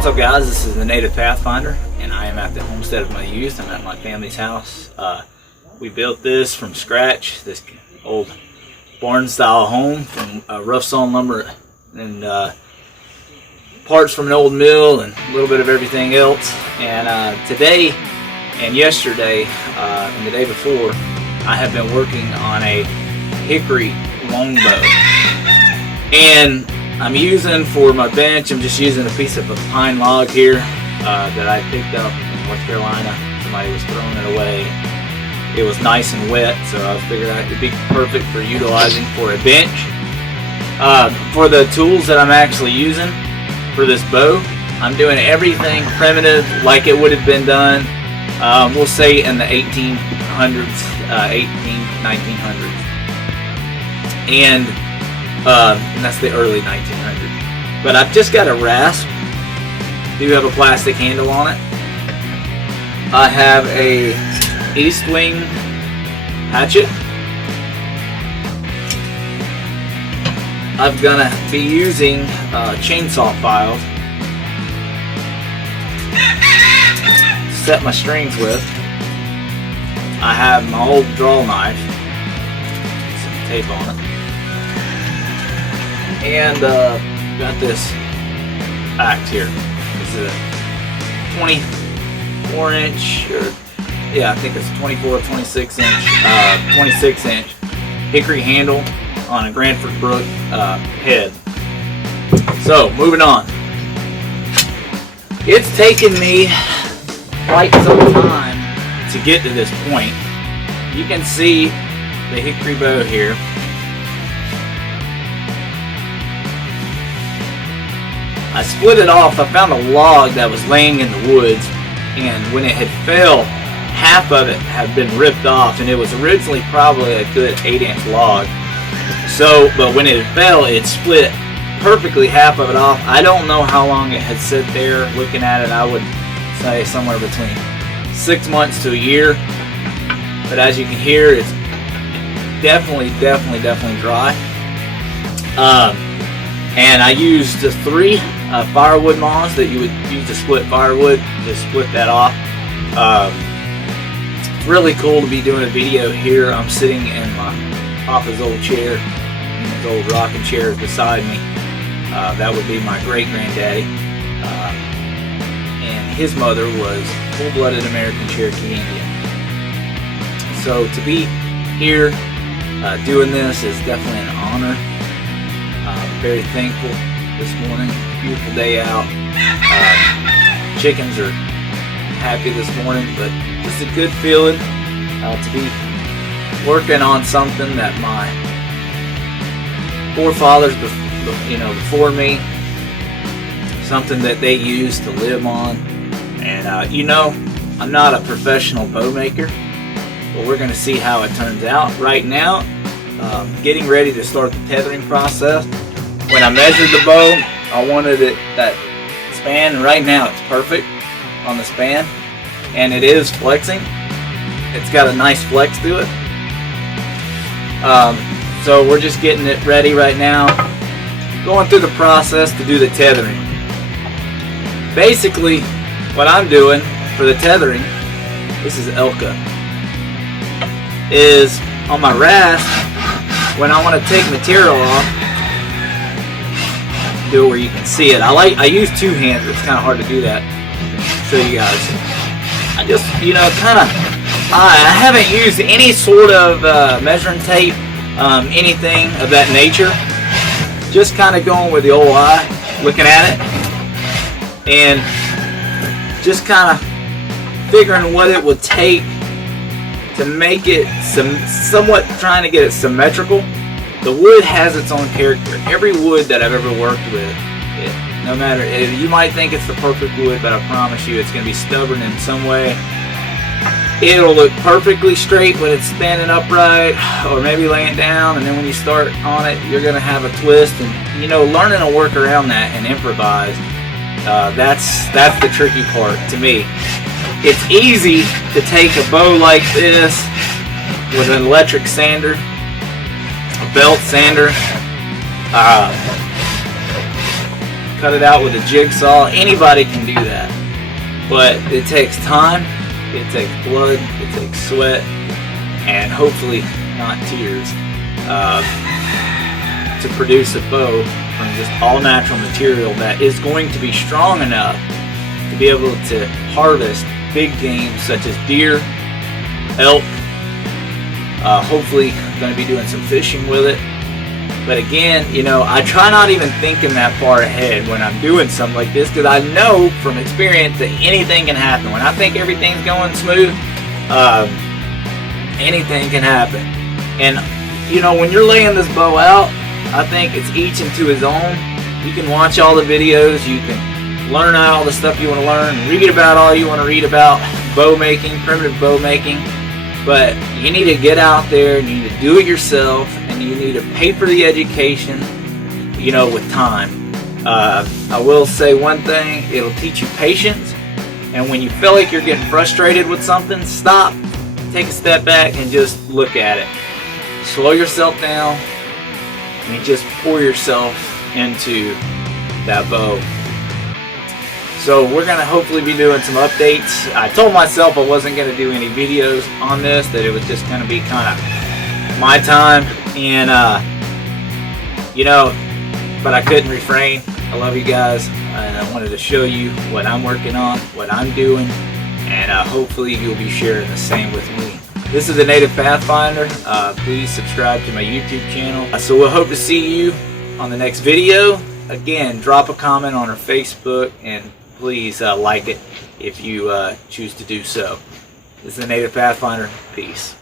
What's up, guys? This is the Native Pathfinder, and I am at the homestead of my youth. I'm at my family's house. We built this from scratch, this old barn-style home from rough sawn lumber and parts from an old mill and a little bit of everything else. And today and yesterday and the day before, I have been working on a hickory longbow. And I'm using for my bench, I'm just using a piece of a pine log here that I picked up in North Carolina. Somebody was throwing it away. It was nice and wet, so I figured it would be perfect for utilizing for a bench. For the tools that I'm actually using for this bow, I'm doing everything primitive like it would have been done, we'll say in the 1900s. And that's the early 1900s. But I've just got a rasp. Do have a plastic handle on it. I have a east wing hatchet. I'm gonna be using chainsaw files to set my strings with. I have my old draw knife, some tape on it. And got this axe here. This is a 24 inch, or yeah, I think it's 24, 26 inch hickory handle on a Granford Brook head. So moving on. It's taken me quite some time to get to this point. You can see the hickory bow here. I split it off. I found a log that was laying in the woods, and when it had fell, half of it had been ripped off, and it was originally probably a good 8-inch log. So, but when it fell, it split perfectly half of it off. I don't know how long it had sit there. Looking at it, I would say somewhere between 6 months to a year. But as you can hear, it's definitely dry. And I used the 3 firewood maws that you would use to split firewood, just split that off. It's really cool to be doing a video here. I'm sitting in my papa's old chair, and his old rocking chair is beside me. That would be my great-granddaddy. And his mother was full-blooded American Cherokee Indian. So to be here doing this is definitely an honor. Very thankful this morning. Beautiful day out. Chickens are happy this morning, but just a good feeling to be working on something that my forefathers, before me, something that they used to live on. And I'm not a professional bow maker, but we're going to see how it turns out. Right now, getting ready to start the tethering process. When I measured the bow, I wanted it that span, and right now it's perfect on the span, and it is flexing. It's got a nice flex to it. So we're just getting it ready right now, going through the process to do the tethering. Basically, what I'm doing for the tethering, this is Elka, is on my rasp, when I want to take material off, do it where you can see it. I use 2 hands. It's kind of hard to do that. Show you guys. I just, I haven't used any sort of measuring tape, anything of that nature. Just kind of going with the old eye, looking at it, and just kind of figuring what it would take to make it somewhat trying to get it symmetrical. The wood has its own character. Every wood that I've ever worked with, no matter, you might think it's the perfect wood, but I promise you it's going to be stubborn in some way. It'll look perfectly straight when it's standing upright, or maybe laying down, and then when you start on it, you're going to have a twist. And learning to work around that and improvise, that's the tricky part to me. It's easy to take a bow like this with an electric sander, a belt sander, cut it out with a jigsaw. Anybody can do that. But it takes time, it takes blood, it takes sweat, and hopefully not tears to produce a bow from just all natural material that is going to be strong enough to be able to harvest big game such as deer, elk. Hopefully I'm going to be doing some fishing with it. But again, you know, I try not even thinking that far ahead when I'm doing something like this, because I know from experience that anything can happen. When I think everything's going smooth, anything can happen. And you know, when you're laying this bow out, I think it's each into his own. You can watch all the videos, you can learn all the stuff you want to learn, read about all you want to read about bow making, primitive bow making. But you need to get out there and you need to do it yourself, and you need to pay for the education, you know, with time. I will say one thing, it'll teach you patience, and when you feel like you're getting frustrated with something, stop, take a step back and just look at it. Slow yourself down and just pour yourself into that bow. So we're going to hopefully be doing some updates. I told myself I wasn't going to do any videos on this, that it was just going to be kind of my time. And, you know, but I couldn't refrain. I love you guys. And I wanted to show you what I'm working on, what I'm doing. And hopefully you'll be sharing the same with me. This is the Native Pathfinder. Please subscribe to my YouTube channel. So we'll hope to see you on the next video. Again, drop a comment on our Facebook, and please like it if you choose to do so. This is the Native Pathfinder. Peace.